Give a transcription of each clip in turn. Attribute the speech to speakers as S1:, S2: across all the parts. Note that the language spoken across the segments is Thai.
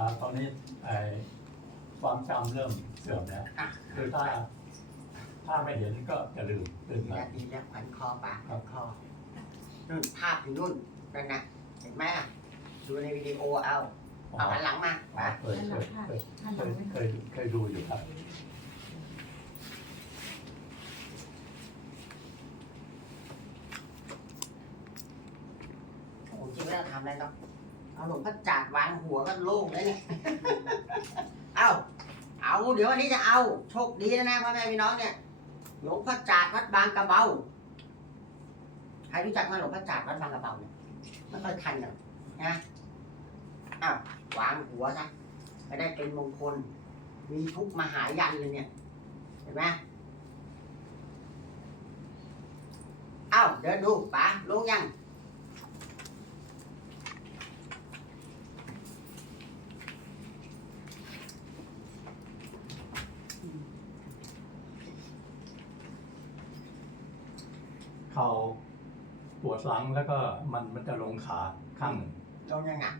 S1: อ่าตอนนี้ไอ้ความจำเริ่มเสื่อมแล้ว
S2: อะ
S1: คือถ้า ถ้าไม่เห็นก็จะลืมลื
S2: ดี
S1: มไป
S2: แล้วดีแล้วพันคอปาก
S1: ครับ
S2: คอนู่นภาพอยู่นู่นนั่นนะเห็นไหมอะดูในวิดีโอเอา
S1: อ๋อ
S2: เอาหันหลังมา
S1: อ๋อ
S2: มา
S1: เคยเคยเคยเคยเคยเคยดูอยู่ครับ
S2: โอ้จริงไม่ต้องทำอะไรหรอก เอาหลวงพ่อจัดวางหัวก็โล่งแล้วเนี่ย เอาเอาเดี๋ยววันนี้จะเอา โชคดีนะนะพ่อแม่พี่น้องเนี่ย หลวงพ่อจัดวัดบางกระเบา ใครรู้จักไหมหลวงพ่อจัดวัดบางกระเบาเนี่ยไม่ค่อยทันหรอกนะอ้าววางหัวซะจะได้เป็นมงคล มีทุกมหายันเลยเนี่ย เห็นไหมเอ้าเดินดูป๋าลงยัง
S1: เขาปวดหลังแล้วก็มันมันจะลงขาข้างหนึ่ง
S2: ลงยังอะ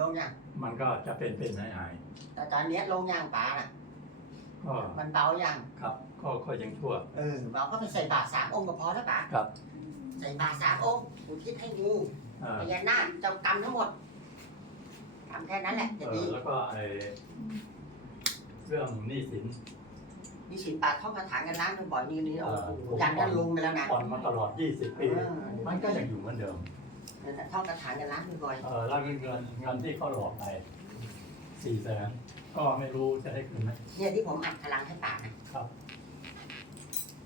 S2: ลงยัง
S1: มันก็จะเป็นเป็นหายหาย
S2: แต่ตอนเนี้ยลงยังป๋าน่ะ
S1: ๆก็
S2: มันเบายัง
S1: ครับ ก็ก็ยังชั่ว
S2: เออเบาก็ไปใส่บาตรสามองค์ก็พอแล้วป๋า
S1: ครับ
S2: ใส่บาตรสามองค์อุทิศให้งู
S1: เอ่อ
S2: พญานาคเจ้ากรรมทั้งหมดทำแค่นั้นแหละจะ
S1: เอ
S2: ดี
S1: อแล้วก็ไอ้เรื่องหนี้สิน
S2: มีสินปาท่องคาถากันล้างกันบ่อยนี่นี่โอ้โห
S1: เออ
S2: ยันกันลงไปแล้วนะ
S1: ผ่อนมาตลอด 20 ปี
S2: เออ
S1: มันก็ยังอยู่เหมือนเดิม
S2: นั่นน่ะท่องคาถากันล้างบ่อย
S1: เออแล้วเงินเงินเงินที่เขาหลอกไปสี่แสนก็ไม่รู้จะได้คืนไหม
S2: เนี่ยที่ผมอัดพลังให้ปากนะครับ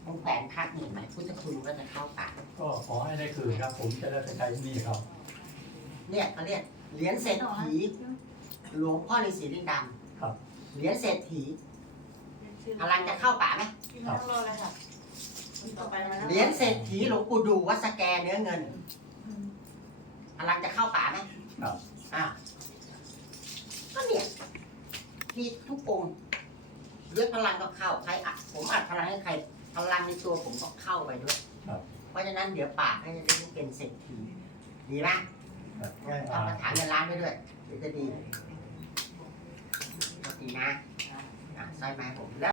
S2: ผมแขวนพักนี่ไหมพุทธคุณก็จะเข้าปาก
S1: ก็ขอให้ได้คืนครับ ผมจะได้ไปใช้หนี้เขา
S2: เนี่ยเขาเรียกเหรียญเศรษฐีหลวงพ่อฤาษีลิงด
S1: ครับำ
S2: เหรียญเศรษฐี พลังจะเข้าป่าไหม
S3: ต้องรอเลยค่ะต่อไปนะ
S2: เหรียญเศรษฐีหลวงปู่ดูวัดสแกเนื้อเงินพลังจะเข้าป่าไหม
S1: ครับ
S2: อะก็เนี่ยที่ทุกองค์เลือดพลังก็เข้าใครอัดผมอัดพลังให้ใครพลังในตัวผมก็เข้าไปด้วย
S1: ครับ
S2: เพราะฉะนั้นเดี๋ยวป่าก็จะได้เป็นเศรษฐีดีไหม
S1: ครับ
S2: เออทำกระถางเงินล้านไปด้วยเดี๋ยวจะดีก็ดีนะอะใส่ไม้ผมแล้ว